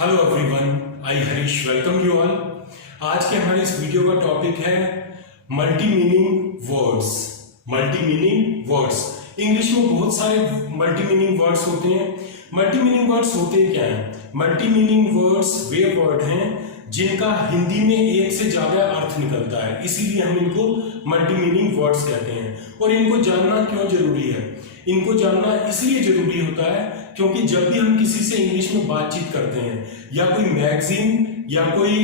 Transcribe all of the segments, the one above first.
Hello everyone, I Harish welcome you all. आज के हमारे इस वीडियो का टॉपिक है multi meaning words. Multi meaning words, English में बहुत सारे मल्टी मीनिंग वर्ड्स होते हैं। मल्टी मीनिंग वर्ड्स होते क्या हैं? मल्टी मीनिंग वर्ड्स वे वर्ड हैं जिनका हिंदी में एक से ज्यादा अर्थ निकलता है, इसीलिए हम इनको मल्टी मीनिंग वर्ड्स कहते हैं। और इनको जानना क्यों जरूरी है? इनको जानना इसलिए जरूरी होता है क्योंकि जब भी हम किसी से इंग्लिश में बातचीत करते हैं या कोई मैगजीन या कोई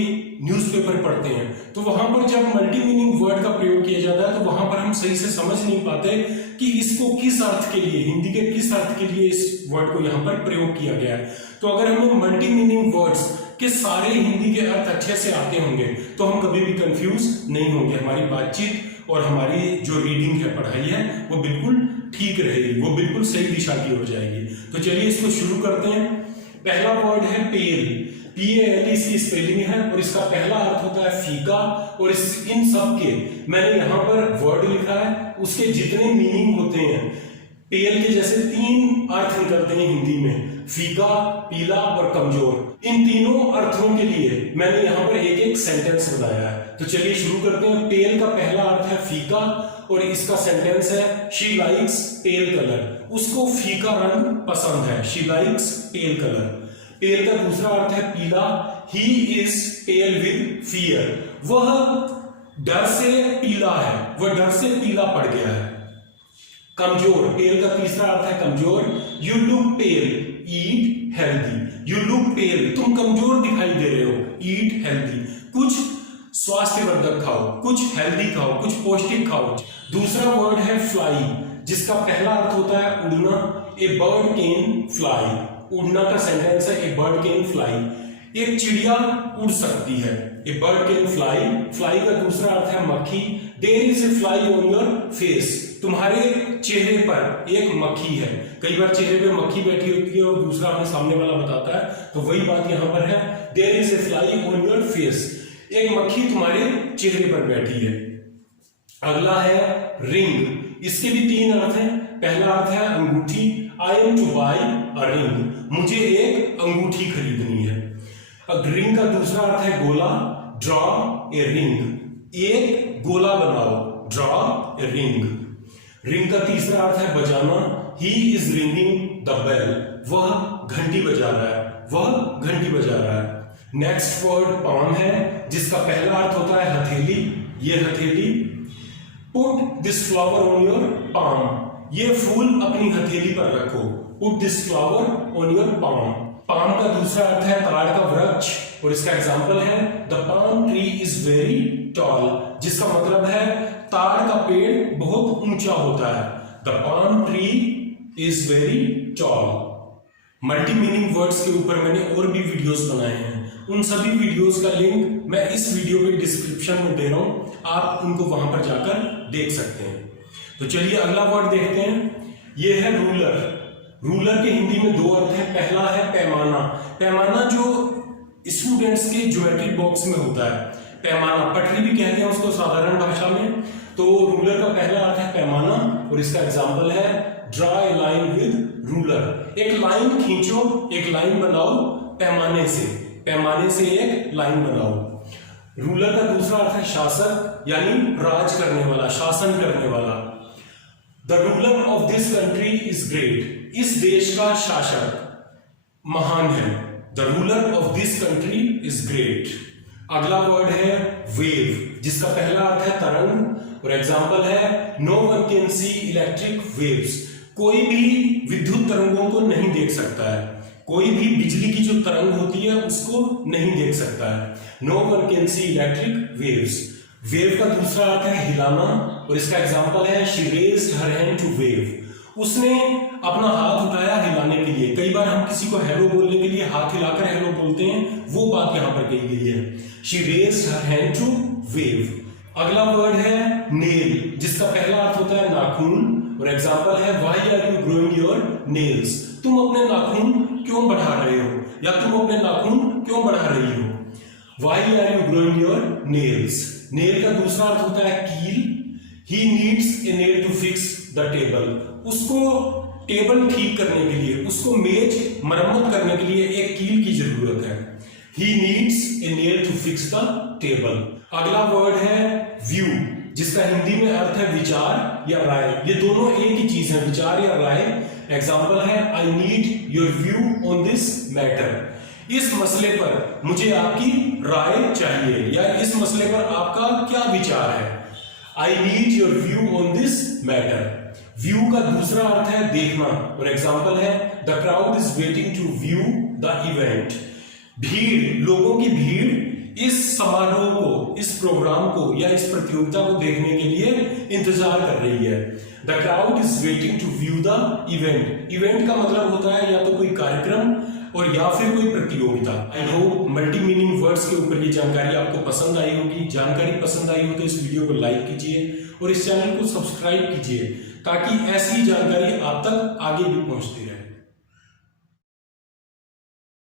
न्यूज़पेपर पढ़ते हैं तो वहां पर जब मल्टी मीनिंग वर्ड का प्रयोग किया जाता है तो वहां पर हम सही से समझ नहीं पाते कि इसको किस अर्थ के लिए, हिंदी के किस अर्थ के लिए इस वर्ड को यहाँ पर प्रयोग किया गया है। तो अगर हमें मल्टी मीनिंग वर्ड्स के सारे हिंदी के अर्थ अच्छे से आते होंगे तो हम कभी भी कंफ्यूज नहीं होंगे। हमारी बातचीत और हमारी जो रीडिंग है, पढ़ाई है, वो बिल्कुल ठीक रहेगी, वो बिल्कुल सही दिशा की हो जाएगी। तो चलिए इसको शुरू करते हैं। पहला वर्ड है पेल। PAL इसकी स्पेलिंग है और इसका पहला अर्थ होता है फीका। और इन सब के मैंने यहाँ पर वर्ड लिखा है, उसके जितने मीनिंग होते हैं पेल के जैसे 3 अर्थ निकलते हैं हिंदी में, फीका, पीला और कमजोर। इन तीनों अर्थों के लिए मैंने यहाँ पर एक एक सेंटेंस बताया है। तो चलिए शुरू करते हैं। पेल का पहला अर्थ है फीका और इसका सेंटेंस है शी लाइक्स पेल कलर। उसको फीका रंग पसंद है, शी लाइक्स पेल कलर। पेल का दूसरा अर्थ है पीला, he is pail with fear. वह डर से पीला है, वह डर से पीला पड़ गया है। कमजोर, पेल का तीसरा अर्थ है कमजोर, you look pale, eat healthy. You look pale, तुम कमजोर दिखाई दे रहे हो, ईट हेल्दी। कुछ स्वास्थ्यवर्धक खाओ, कुछ हेल्दी खाओ, कुछ पौष्टिक खाओ। दूसरा वर्ड है फ्लाई, जिसका पहला अर्थ होता है उड़ना, ए बर्ड कैन फ्लाई। उड़ना का सेंटेंस है ए बर्ड कैन फ्लाई। एक चिड़िया उड़ सकती है, a bird can fly. Fly का दूसरा अर्थ है मक्खी, there is a fly on your face. तुम्हारे चेहरे पर एक मक्खी है। कई बार चेहरे पे मक्खी बैठी होती है और दूसरा हमें सामने वाला बताता है, तो वही बात यहां पर है, there is a fly on your face. एक मक्खी तुम्हारे चेहरे पर बैठी है। अगला है रिंग। इसके भी 3 अर्थ हैं। पहला अर्थ है अंगूठी, I am two by a ring, मुझे एक अंगूठी खरीदनी है। अब रिंग का दूसरा अर्थ है गोला, ड्रॉ ए रिंग, एक गोला बनाओ, ड्रॉ ए रिंग। रिंग का तीसरा अर्थ है बजाना, he is ringing the bell, वह घंटी बजा रहा है, वह घंटी बजा रहा है। नेक्स्ट वर्ड पाम है, जिसका पहला अर्थ होता है हथेली, ये हथेली। Put this flower on your palm, ये फूल अपनी हथेली पर रखो, put this flower on your palm. Palm का दूसरा अर्थ है ताड़ का वृक्ष और इसका एग्जाम्पल है the palm tree is very tall, जिसका मतलब है ताड़ का पेड़ बहुत ऊंचा होता है, the palm tree is very tall. Multi meaning words के ऊपर मैंने और भी वीडियोस बनाए हैं, उन सभी वीडियोस का लिंक मैं इस वीडियो के डिस्क्रिप्शन में दे रहा हूं, आप उनको वहां पर जाकर देख सकते हैं। तो चलिए अगला वर्ड देखते हैं। ये है रूलर। रूलर के हिंदी में 2 अर्थ हैं। पहला है पैमाना। पैमाना जो स्टूडेंट्स के ज्योमेट्री बॉक्स में होता है, पैमाना, पटरी भी कहते हैं उसको साधारण भाषा में। तो रूलर का पहला अर्थ है पैमाना और इसका एग्जाम्पल है draw a line with ruler. एक लाइन खींचो, एक लाइन बनाओ पैमाने से, पैमाने से एक लाइन बनाओ। रूलर का दूसरा अर्थ है शासक, यानी राज करने वाला, शासन करने वाला। The ruler of this country is great, इस देश का शासक महान है, the ruler of this country is great. अगला वर्ड है वेव, जिसका पहला अर्थ है तरंग और एग्जाम्पल है no one can see electric waves, कोई भी विद्युत तरंगों को नहीं देख सकता है, कोई भी बिजली की जो तरंग होती है उसको नहीं देख सकता है, no one can see electric waves. Wave का दूसरा अर्थ है हिलाना और इसका एग्जाम्पल है she raised her hand to wave, उसने अपना हाथ उठाया हिलाने के लिए। कई बार हम किसी को हेलो बोलने के लिए हाथ हिलाकर हेलो बोलते हैं, वो बात यहां पर कही गई है, she raised her hand to wave. अगला वर्ड है नेल, जिसका पहला अर्थ होता है नाखून और एग्जाम्पल है why are you growing your nails, तुम अपने नाखून क्यों बढ़ा रहे हो या तुम अपने नाखून क्यों बढ़ा रही हो, why are you growing your nails. Nail का दूसरा अर्थ होता है कील, he needs a nail to fix the table, उसको टेबल ठीक करने के लिए, उसको मेज मरम्मत करने के लिए एक कील की जरूरत है। He needs a nail to fix the table. अगला वर्ड है व्यू, जिसका हिंदी में अर्थ है विचार या राय। ये दोनों एक ही चीज है, विचार या राय। एग्जाम्पल है I need your view on this matter. इस मसले पर मुझे आपकी राय चाहिए, या इस मसले पर आपका क्या विचार है। I need your view on this matter. View का दूसरा अर्थ है देखना, और एग्जाम्पल है the crowd is waiting to view the event. भीड़, लोगों की भीड़ इस समारोह को, इस प्रोग्राम को या इस प्रतियोगिता को देखने के लिए इंतजार कर रही है। The crowd is waiting to view the event. Event का मतलब होता है या तो कोई कार्यक्रम और या फिर कोई प्रतियोगिता। I hope multi meaning words के ऊपर ये जानकारी आपको पसंद आई होगी। जानकारी पसंद आई हो तो इस वीडियो को लाइक कीजिए और इस चैनल को सब्सक्राइब कीजिए, ताकि ऐसी जानकारी आप तक आगे भी पहुंचती रहे।